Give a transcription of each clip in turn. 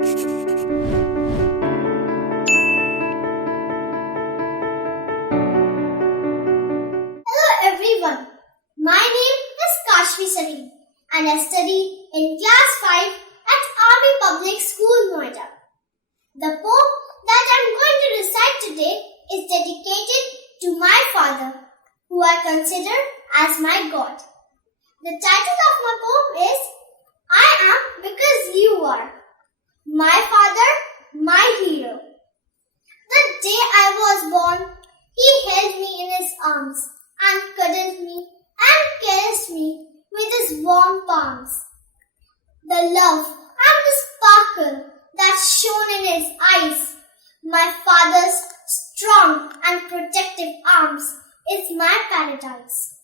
Hello everyone, my name is Kaashvi Sarin and I study in class 5 at Army Public School, Noida. The poem that I am going to recite today is dedicated to my father, who I consider as my God. The title of my poem is I Am Because You Are. My father, my hero. The day I was born, he held me in his arms and cuddled me and caressed me with his warm palms. The love and the sparkle that shone in his eyes, my father's strong and protective arms, is my paradise.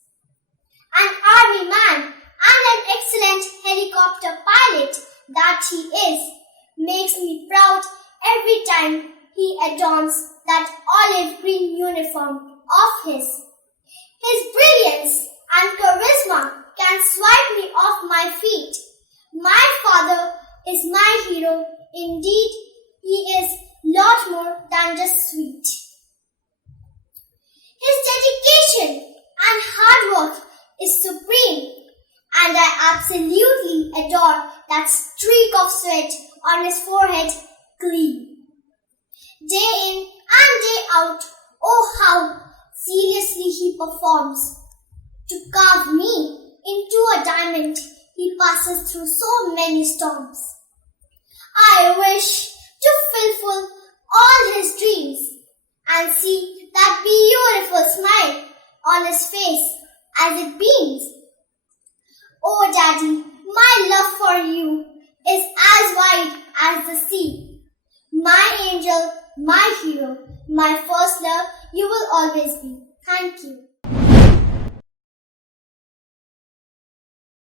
An army man and an excellent helicopter pilot that he is makes me proud every time he adorns that olive green uniform of his. His brilliance and charisma can swipe me off my feet. My father is my hero. Indeed, he is lot more than just sweet. His dedication and hard work is supreme, and I absolutely adore that streak of sweat on his forehead clean. Day in and day out, oh how seriously he performs. To carve me into a diamond, he passes through so many storms. I wish to fulfill all his dreams and see that beautiful smile on his face as it beams. Oh Daddy, my love for you is as wide as the sea. My angel, my hero, my first love, you will always be. Thank you.